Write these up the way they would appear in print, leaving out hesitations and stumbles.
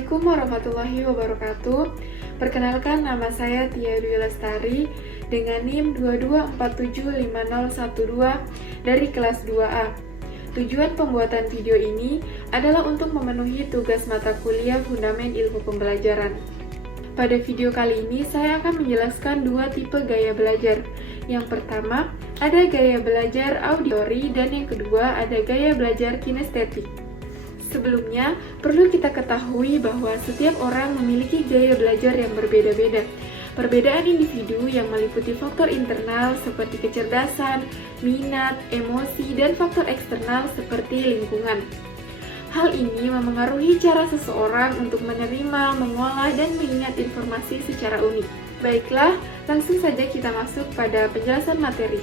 Assalamualaikum warahmatullahi wabarakatuh. Perkenalkan, nama saya Tia Dwi Lestari dengan NIM 22475012 dari kelas 2A. Tujuan pembuatan video ini adalah untuk memenuhi tugas mata kuliah Fundament Ilmu Pembelajaran. Pada video kali ini saya akan menjelaskan dua tipe gaya belajar. Yang pertama, ada gaya belajar auditori dan yang kedua ada gaya belajar kinestetik. Sebelumnya, perlu kita ketahui bahwa setiap orang memiliki gaya belajar yang berbeda-beda. Perbedaan individu yang meliputi faktor internal seperti kecerdasan, minat, emosi, dan faktor eksternal seperti lingkungan. Hal ini memengaruhi cara seseorang untuk menerima, mengolah, dan mengingat informasi secara unik. Baiklah, langsung saja kita masuk pada penjelasan materi.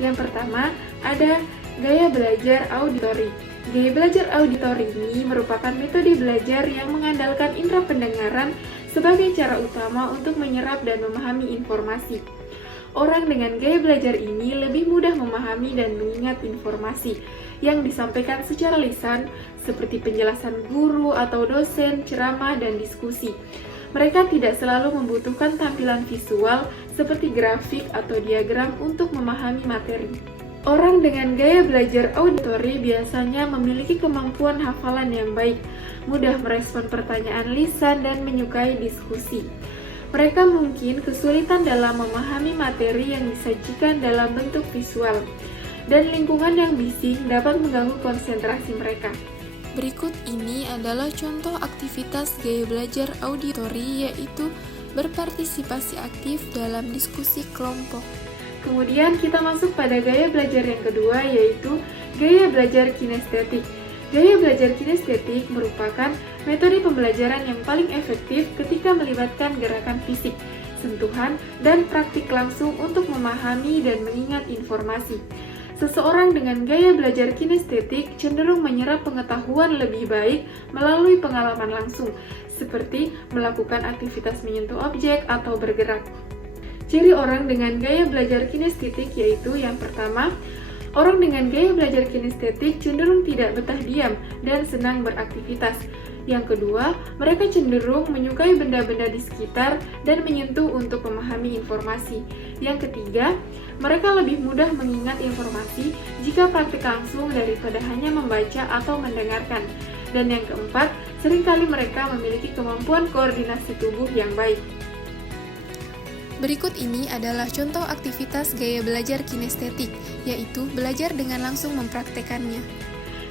Yang pertama, ada gaya belajar auditori. Gaya belajar auditori ini merupakan metode belajar yang mengandalkan indera pendengaran sebagai cara utama untuk menyerap dan memahami informasi. Orang dengan gaya belajar ini lebih mudah memahami dan mengingat informasi yang disampaikan secara lisan, seperti penjelasan guru atau dosen, ceramah, dan diskusi. Mereka tidak selalu membutuhkan tampilan visual seperti grafik atau diagram untuk memahami materi. Orang dengan gaya belajar auditori biasanya memiliki kemampuan hafalan yang baik, mudah merespon pertanyaan lisan, dan menyukai diskusi. Mereka mungkin kesulitan dalam memahami materi yang disajikan dalam bentuk visual, dan lingkungan yang bising dapat mengganggu konsentrasi mereka. Berikut ini adalah contoh aktivitas gaya belajar auditori, yaitu berpartisipasi aktif dalam diskusi kelompok. Kemudian kita masuk pada gaya belajar yang kedua, yaitu gaya belajar kinestetik. Gaya belajar kinestetik merupakan metode pembelajaran yang paling efektif ketika melibatkan gerakan fisik, sentuhan, dan praktik langsung untuk memahami dan mengingat informasi. Seseorang dengan gaya belajar kinestetik cenderung menyerap pengetahuan lebih baik melalui pengalaman langsung, seperti melakukan aktivitas menyentuh objek atau bergerak. Ciri orang dengan gaya belajar kinestetik yaitu yang pertama, orang dengan gaya belajar kinestetik cenderung tidak betah diam dan senang beraktivitas. Yang kedua, mereka cenderung menyukai benda-benda di sekitar dan menyentuh untuk memahami informasi. Yang ketiga, mereka lebih mudah mengingat informasi jika praktik langsung daripada hanya membaca atau mendengarkan. Dan yang keempat, seringkali mereka memiliki kemampuan koordinasi tubuh yang baik. Berikut ini adalah contoh aktivitas gaya belajar kinestetik, yaitu belajar dengan langsung mempraktekannya.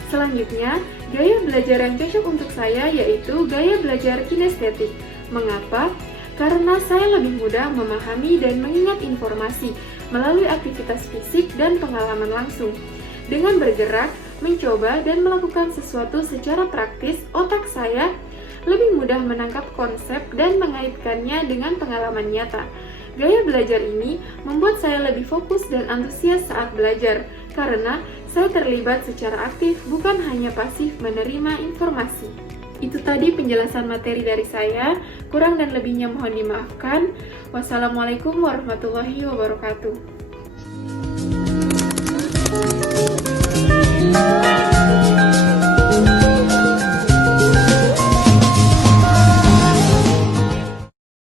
Selanjutnya, gaya belajar yang cocok untuk saya yaitu gaya belajar kinestetik. Mengapa? Karena saya lebih mudah memahami dan mengingat informasi melalui aktivitas fisik dan pengalaman langsung. Dengan bergerak, mencoba, dan melakukan sesuatu secara praktis, otak saya lebih mudah menangkap konsep dan mengaitkannya dengan pengalaman nyata. Gaya belajar ini membuat saya lebih fokus dan antusias saat belajar, karena saya terlibat secara aktif, bukan hanya pasif menerima informasi. Itu tadi penjelasan materi dari saya, kurang dan lebihnya mohon dimaafkan. Wassalamualaikum warahmatullahi wabarakatuh.